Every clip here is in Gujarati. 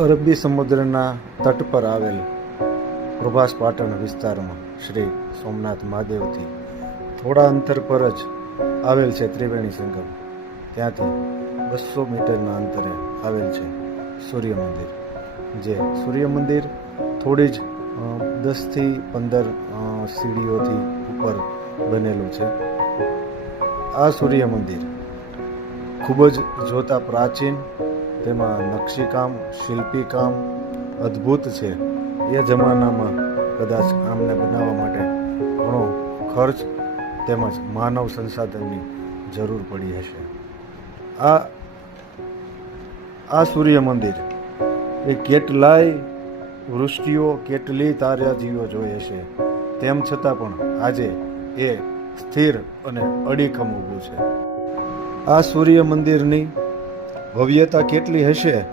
અરબી સમુદ્રના તટ પર આવેલ પ્રભાસ પાટણ વિસ્તારમાં શ્રી સોમનાથ મહાદેવથી થોડા અંતર પર જ આવેલ છે ત્રિવેણી સંગમ. ત્યાંથી બસો મીટરના અંતરે આવેલ છે સૂર્ય મંદિર, જે સૂર્ય મંદિર થોડી જ દસથી પંદર સીડીઓથી ઉપર બનેલું છે. આ સૂર્ય મંદિર ખૂબ જ જોતા પ્રાચીન તેમાં નકશીકામ, શિલ્પીકામ અદ્ભુત છે. એ જમાનામાં કદાચ આમને બનાવવા માટે ઘણો ખર્ચ તેમજ માનવ સંસાધનની જરૂર પડી હશે. આ આ સૂર્ય મંદિર એ કેટલાય વૃષ્ટિઓ, કેટલી તારાજીઓ જોઈ હશે. તેમ છતાં પણ આજે એ સ્થિર અને અડીખમ ઊભું છે. આ સૂર્ય મંદિરની ભવ્યતા કેટલી હશે?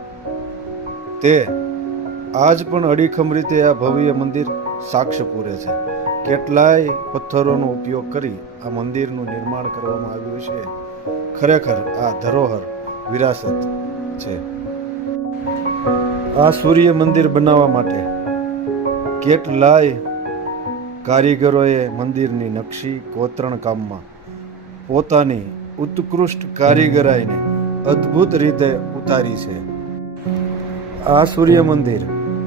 તે આજ પણ અડીખમ રીતે આ ભવ્ય મંદિર સાક્ષ્ય પૂરે છે. કેટલાય પથ્થરોનો ઉપયોગ કરી આ મંદિરનું નિર્માણ કરવામાં આવ્યું છે. ખરેખર આ ધરોહર વિરાસત છે. આ સૂર્ય મંદિર બનાવવા માટે કેટલાય કારીગરોએ મંદિરની નકશી કોતરણ કામમાં પોતાની ઉત્કૃષ્ટ કારીગરાઈને અદ્ભુત રીતે ઉતારી છે. આ સૂર્ય મંદિર,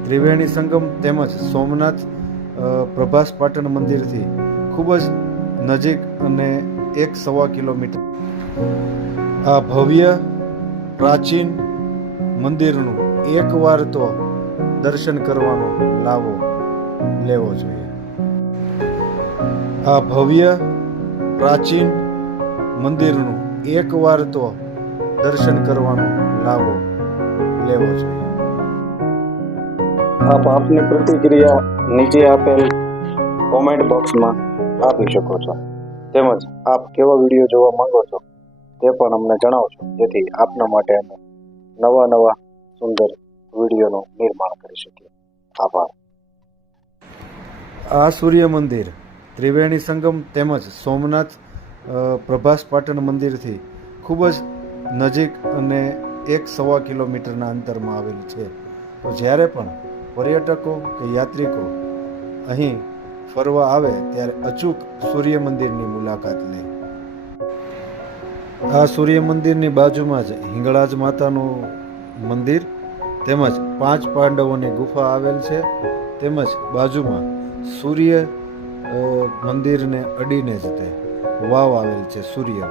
ત્રિવેણી સંગમ તેમજ સોમનાથ પ્રભાસ પાટણ મંદિરથી ખૂબ જ નજીક અને એક સવા કિલોમીટર. આ ભવ્ય, પ્રાચીન મંદિરનું એકવાર તો દર્શન કરવાનો લાવો લેવો જોઈએ. આ ભવ્ય, પ્રાચીન મંદિરનું એકવાર તો દર્શન કરવાનો લાવો લેવો જોઈએ. આપ આપની પ્રતિક્રિયા નીચે આપેલ કોમેન્ટ બોક્સમાં આપી શકો છો. તેમજ આપ કેવો વીડિયો જોવા માંગો છો તે પણ અમને જણાવશો જેથી આપના માટે અમે નવા નવા સુંદર વિડીયોનું નિર્માણ કરી શકીએ. આભાર. આ સૂર્ય મંદિર ત્રિવેણી સંગમ તેમજ સોમનાથ પ્રભાસ પાટણ મંદિરથી ખૂબ જ નજીક અને એક સવા કિલોમીટરના અંતરમાં આવેલું છે. તો જ્યારે પણ પર્યટકો કે યાત્રિકો અહીં ફરવા આવે, ત્યારે અચૂક સૂર્ય મંદિરની મુલાકાત લે. આ સૂર્ય મંદિરની બાજુમાં જ હિંગળાજ માતાનું મંદિર, તેમજ પાંચ પાંડવોની ગુફા આવેલ છે. તેમજ બાજુમાં સૂર્ય મંદિરને અડીને જ તે વાવ આવેલ છે, સૂર્ય વાવ.